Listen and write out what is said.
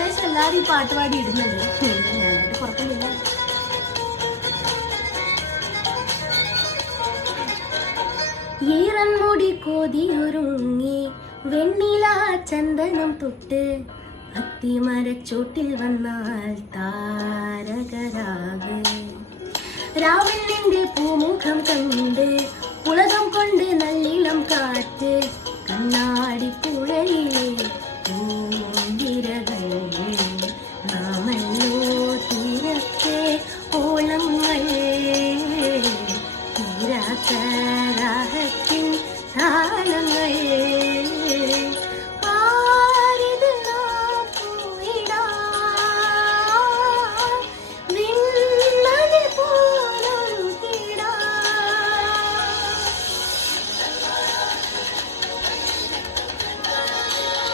ഏകദേശം എല്ലാരും ഈ പാട്ട് പാടി ഇടുന്നുണ്ട്. ഞാനായിട്ട് പുറത്തുനിന്നില്ല. ഈറൻമുടി കോതിയൊരുങ്ങി വെണ്ണില ചന്ദനം തൊട്ട് അത്തിമരച്ചോട്ടിൽ വന്നാൽ താരകരാവ്. രാവിൽ നിന്റെ പൂമുഖം കണ്ട് പുളകം കൊണ്ട് നല്ലിളം കാറ്റ് കണ്ണാടി പുഴയിലേ